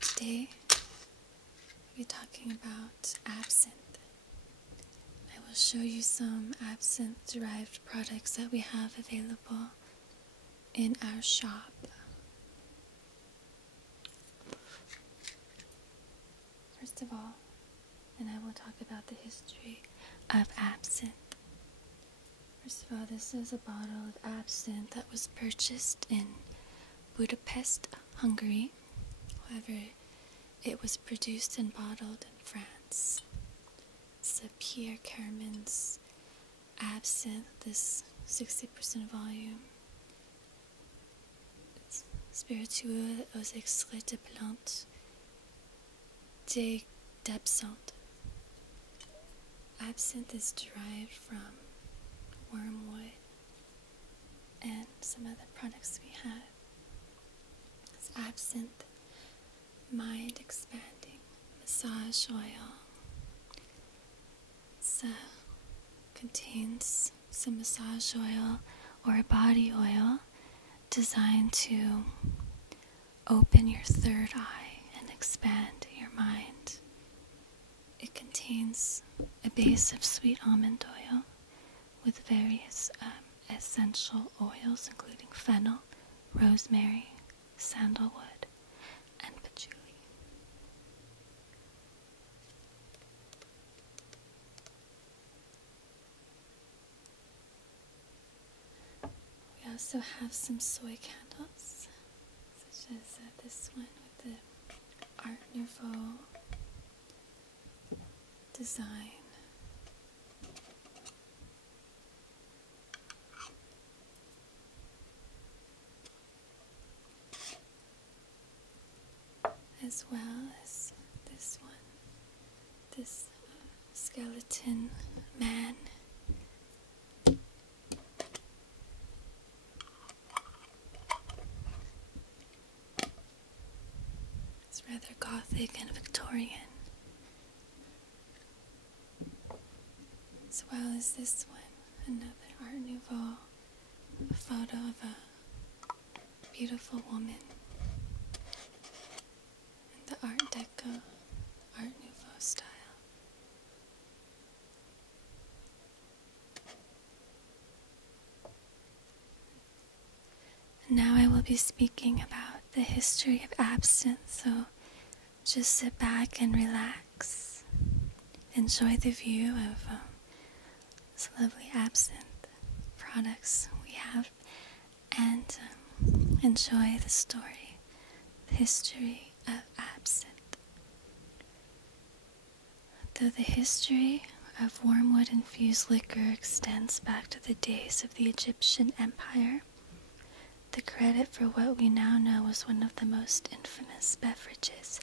Today, we're talking about absinthe. I will show you some absinthe-derived products that we have available in our shop. First of all, and I will talk about the history of absinthe. First of all, this is a bottle of absinthe that was purchased in Budapest, Hungary. However, it was produced and bottled in France. It's a Pierre Carmen's absinthe, this 60% volume. It's spiritueux aux extraits de plantes d'absinthe. Absinthe is derived from wormwood and some other products we have. It's absinthe mind expanding massage oil. It contains some massage oil or body oil designed to open your third eye and expand your mind. It contains a base of sweet almond oil with various essential oils including fennel, rosemary, sandalwood, and patchouli. We also have some soy candles, such as this one with the Art Nouveau design. As well as this one, this skeleton man. It's rather gothic and Victorian. As well as this one, another Art Nouveau, a photo of a beautiful woman. The Art Deco, Art Nouveau style. Now I will be speaking about the history of absinthe, so just sit back and relax. Enjoy the view of this lovely absinthe products we have, and enjoy the story, the history of absinthe. Though the history of wormwood-infused liquor extends back to the days of the Egyptian Empire, the credit for what we now know as one of the most infamous beverages,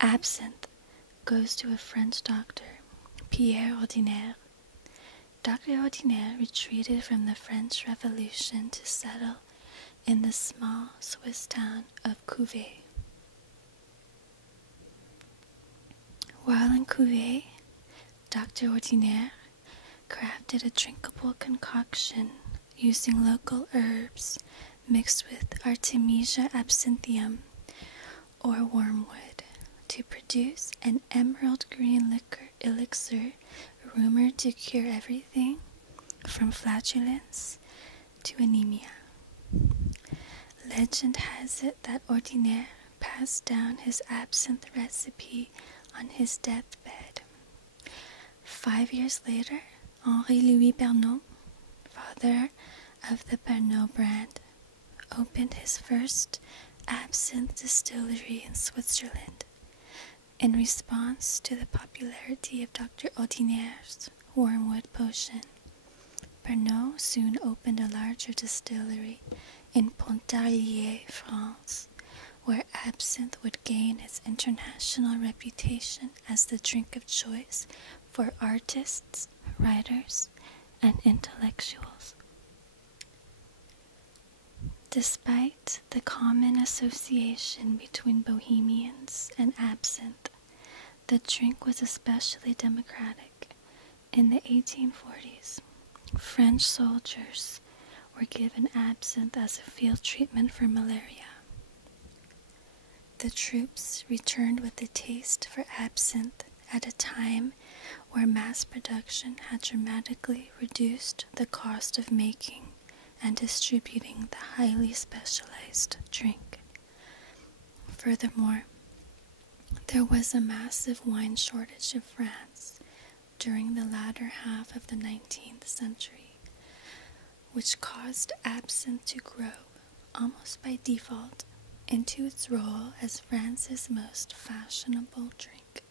absinthe, goes to a French doctor, Pierre Ordinaire. Dr. Ordinaire retreated from the French Revolution to settle in the small Swiss town of Couvet. While in Couvet, Dr. Ordinaire crafted a drinkable concoction using local herbs mixed with Artemisia absinthium or wormwood to produce an emerald green liquor elixir rumored to cure everything from flatulence to anemia. Legend has it that Ordinaire passed down his absinthe recipe on his deathbed. 5 years later, Henri-Louis Pernod, father of the Pernod brand, opened his first absinthe distillery in Switzerland in response to the popularity of Dr. Ordinaire's wormwood potion. Pernod soon opened a larger distillery in Pontarlier, France, where absinthe would gain its international reputation as the drink of choice for artists, writers, and intellectuals. Despite the common association between Bohemians and absinthe, the drink was especially democratic. In the 1840s, French soldiers were given absinthe as a field treatment for malaria. The troops returned with a taste for absinthe at a time where mass production had dramatically reduced the cost of making and distributing the highly specialized drink. Furthermore, there was a massive wine shortage in France during the latter half of the 19th century, which caused absinthe to grow, almost by default, into its role as France's most fashionable drink.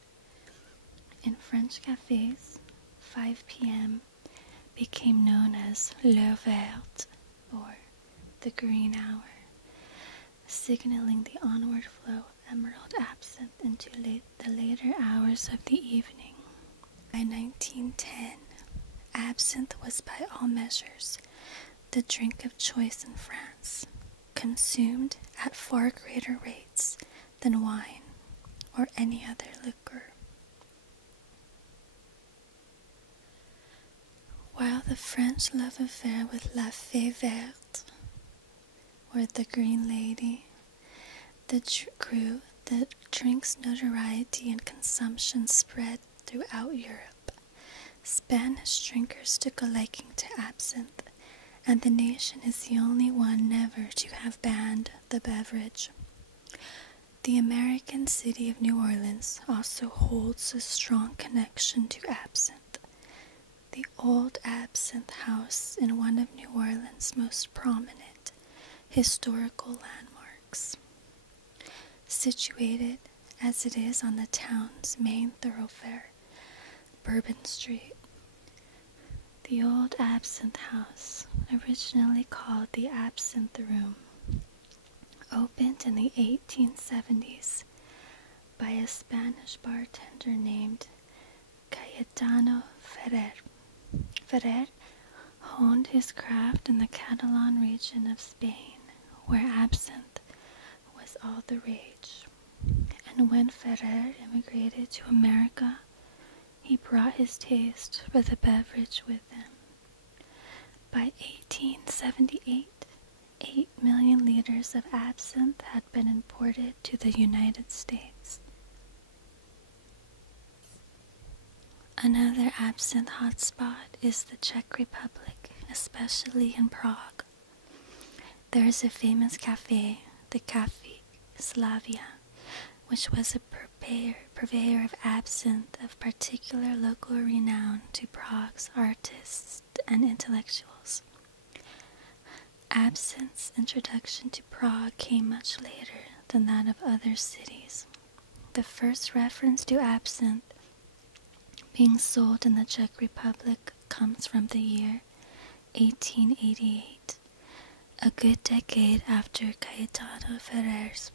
In French cafes, 5 p.m. became known as l'heure verte, or the green hour, signaling the onward flow of emerald absinthe into the later hours of the evening. By 1910, absinthe was by all measures the drink of choice in France, consumed at far greater rates than wine or any other liquor. While the French love affair with La Fée Verte, or the Green Lady, grew, the drink's notoriety and consumption spread throughout Europe. Spanish drinkers took a liking to absinthe, and the nation is the only one never to have banned the beverage. The American city of New Orleans also holds a strong connection to absinthe. The old Absinthe House in one of New Orleans' most prominent historical landmarks. Situated as it is on the town's main thoroughfare, Bourbon Street, the old Absinthe House, originally called the Absinthe Room, opened in the 1870s by a Spanish bartender named Cayetano Ferrer. Ferrer honed his craft in the Catalan region of Spain, where absinthe was all the rage. And when Ferrer immigrated to America, he brought his taste for the beverage with him. By 1878, 8 million liters of absinthe had been imported to the United States. Another absinthe hotspot is the Czech Republic, especially in Prague. There is a famous cafe, the Café Slavia, which was a purveyor of absinthe of particular local renown to Prague's artists and intellectuals. Absinthe's introduction to Prague came much later than that of other cities. The first reference to absinthe being sold in the Czech Republic comes from the year 1888, a good decade after Cayetano Ferrer's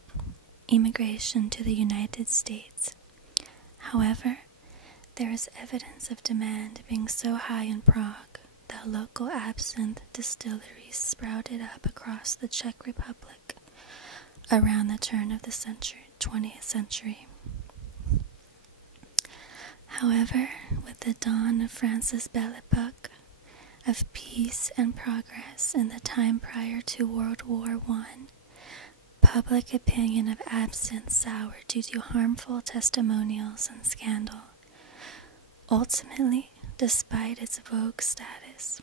immigration to the United States. However, there is evidence of demand being so high in Prague that local absinthe distilleries sprouted up across the Czech Republic around the turn of the 20th century. However, with the dawn of France's Belle Epoque, of peace and progress in the time prior to World War I, public opinion of absinthe soured due to harmful testimonials and scandal. Ultimately, despite its vogue status,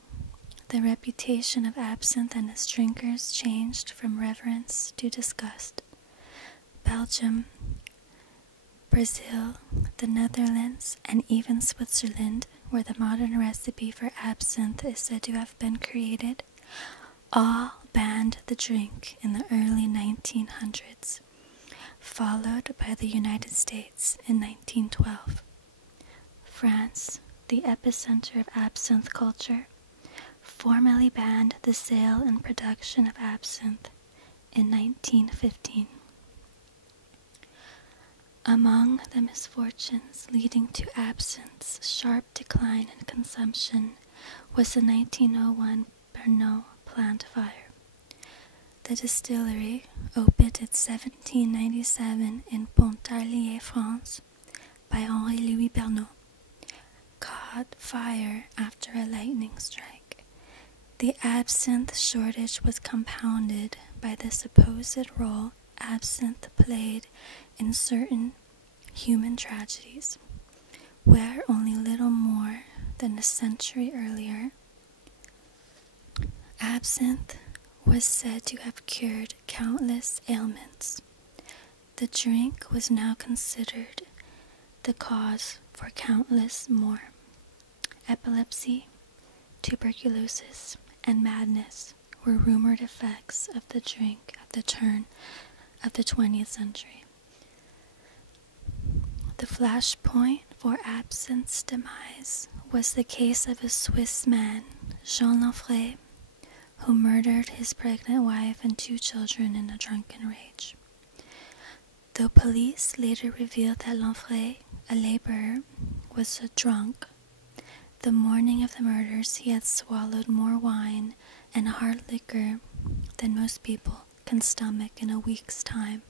the reputation of absinthe and its drinkers changed from reverence to disgust. Belgium, Brazil, the Netherlands, and even Switzerland, where the modern recipe for absinthe is said to have been created, all banned the drink in the early 1900s, followed by the United States in 1912. France, the epicenter of absinthe culture, formally banned the sale and production of absinthe in 1915. Among the misfortunes leading to absinthe's sharp decline in consumption was the 1901 Pernod plant fire. The distillery, opened in 1797 in Pontarlier, France, by Henri-Louis Pernod, caught fire after a lightning strike. The absinthe shortage was compounded by the supposed role absinthe played in certain human tragedies, where only little more than a century earlier, absinthe was said to have cured countless ailments. The drink was now considered the cause for countless more. Epilepsy, tuberculosis, and madness were rumored effects of the drink at the turn of the 20th century. The flashpoint for absinthe's demise was the case of a Swiss man, Jean Lanfray, who murdered his pregnant wife and 2 children in a drunken rage. Though police later revealed that Lanfray, a laborer, was a drunk, the morning of the murders he had swallowed more wine and hard liquor than most people can stomach in a week's time.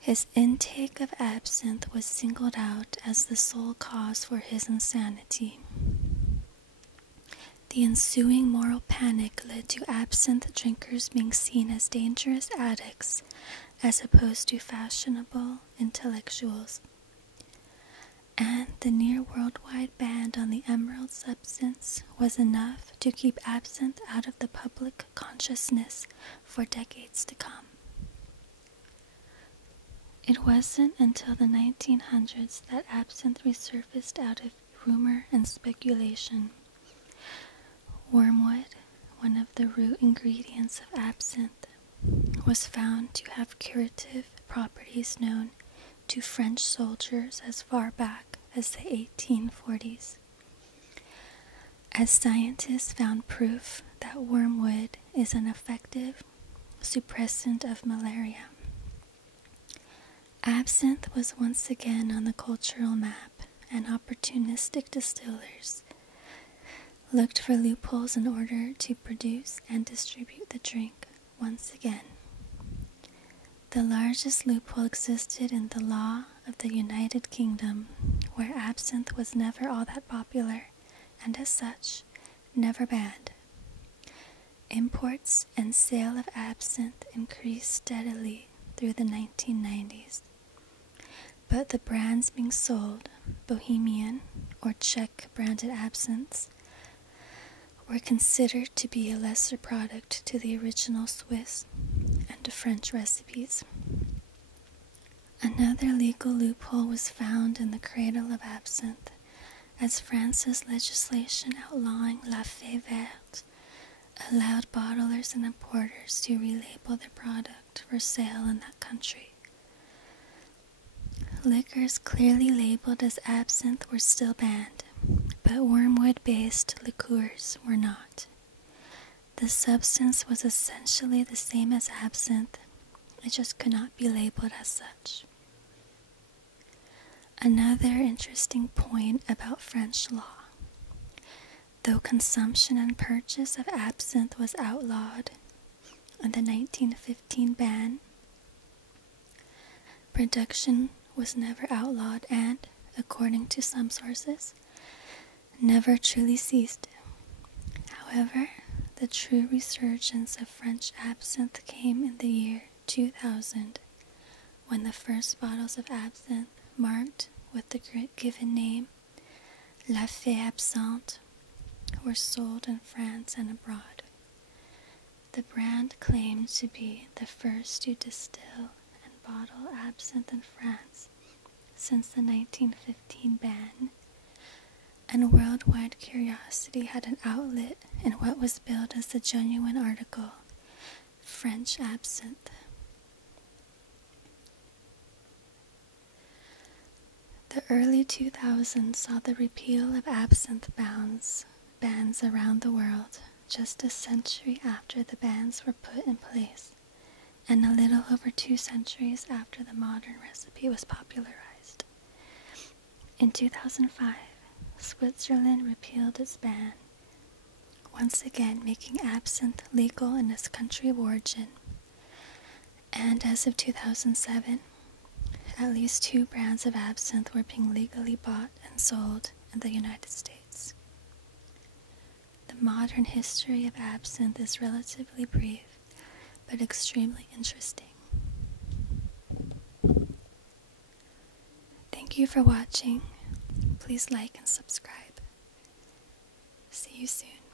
His intake of absinthe was singled out as the sole cause for his insanity. The ensuing moral panic led to absinthe drinkers being seen as dangerous addicts as opposed to fashionable intellectuals. And the near worldwide ban on the emerald substance was enough to keep absinthe out of the public consciousness for decades to come. It wasn't until the 1900s that absinthe resurfaced out of rumor and speculation. Wormwood, one of the root ingredients of absinthe, was found to have curative properties known to French soldiers as far back as the 1840s. As scientists found proof that wormwood is an effective suppressant of malaria. Absinthe was once again on the cultural map, and opportunistic distillers looked for loopholes in order to produce and distribute the drink once again. The largest loophole existed in the law of the United Kingdom, where absinthe was never all that popular, and as such, never banned. Imports and sale of absinthe increased steadily through the 1990s. But the brands being sold, Bohemian or Czech branded absinthes, were considered to be a lesser product to the original Swiss and French recipes. Another legal loophole was found in the cradle of absinthe, as France's legislation outlawing la fée verte allowed bottlers and importers to relabel their product for sale in that country. Liquors clearly labeled as absinthe were still banned, but wormwood-based liqueurs were not. The substance was essentially the same as absinthe, it just could not be labeled as such. Another interesting point about French law. Though consumption and purchase of absinthe was outlawed in the 1915 ban, production was never outlawed and, according to some sources, never truly ceased. However, the true resurgence of French absinthe came in the year 2000, when the first bottles of absinthe marked with the given name La Fée Absinthe were sold in France and abroad. The brand claimed to be the first to distill and bottle absinthe in France since the 1915 ban, and worldwide curiosity had an outlet in what was billed as the genuine article, French absinthe. The early 2000s saw the repeal of absinthe bans around the world, just a century after the bans were put in place, and a little over 2 centuries after the modern recipe was popularized. In 2005, Switzerland repealed its ban, once again making absinthe legal in its country of origin. And as of 2007, at least 2 brands of absinthe were being legally bought and sold in the United States. The modern history of absinthe is relatively brief, but extremely interesting. Thank you for watching. Please like and subscribe. See you soon.